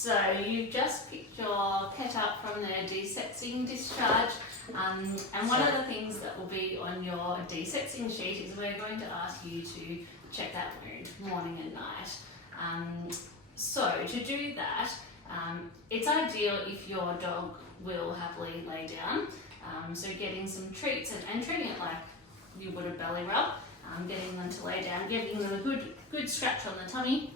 So you've just picked your pet up from their desexing discharge, and one of the things that will be on your desexing sheet is we're going to ask you to check that wound morning and night. So to do that, it's ideal if your dog will happily lay down, so getting some treats and treating it like you would a belly rub, getting them to lay down, giving them a good scratch on the tummy.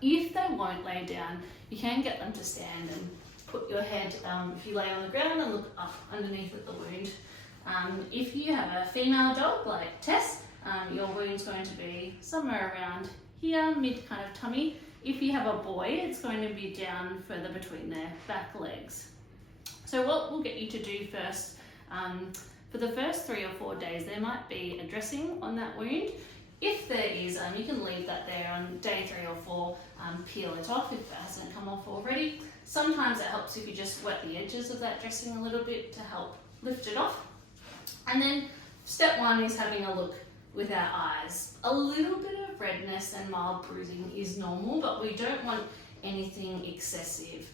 If they won't lay down, you can get them to stand and put your head, if you lay on the ground, and look up underneath at the wound. If you have a female dog like Tess, your wound's going to be somewhere around here, mid kind of tummy. If you have a boy, it's going to be down further between their back legs. So what we'll get you to do first, for the first 3 or 4 days, there might be a dressing on that wound. If there is, you can leave that there on day 3 or 4, peel it off if it hasn't come off already. Sometimes it helps if you just wet the edges of that dressing a little bit to help lift it off. And then step 1 is having a look with our eyes. A little bit of redness and mild bruising is normal, but we don't want anything excessive.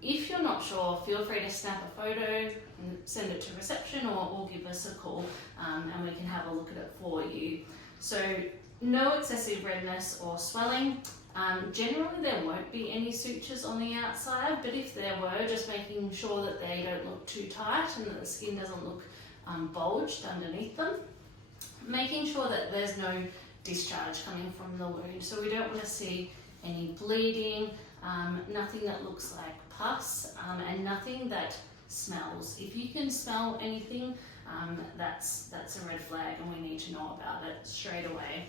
If you're not sure, feel free to snap a photo and send it to reception, or give us a call, and we can have a look at it for you. So no excessive redness or swelling. Generally there won't be any sutures on the outside, but if there were, just making sure that they don't look too tight and that the skin doesn't look bulged underneath them. Making sure that there's no discharge coming from the wound. So we don't want to see any bleeding, nothing that looks like pus, and nothing that smells. If you can smell anything, that's a red flag, and we need to know about it straight away.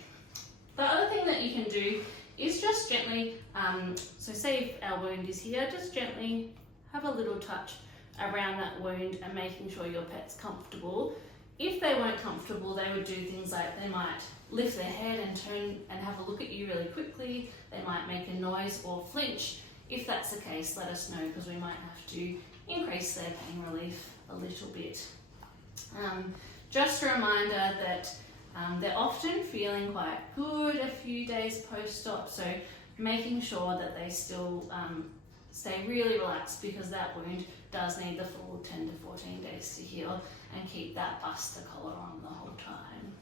The other thing that you can do is just gently, so say if our wound is here, just gently have a little touch around that wound and making sure your pet's comfortable. If they weren't comfortable, they would do things like they might lift their head and turn and have a look at you really quickly. They might make a noise or flinch. If that's the case, let us know, because we might have to increase their pain relief a little bit. Just a reminder that they're often feeling quite good a few days post-op, so making sure that they still stay really relaxed, because that wound does need the full 10 to 14 days to heal, and keep that buster collar on the whole time.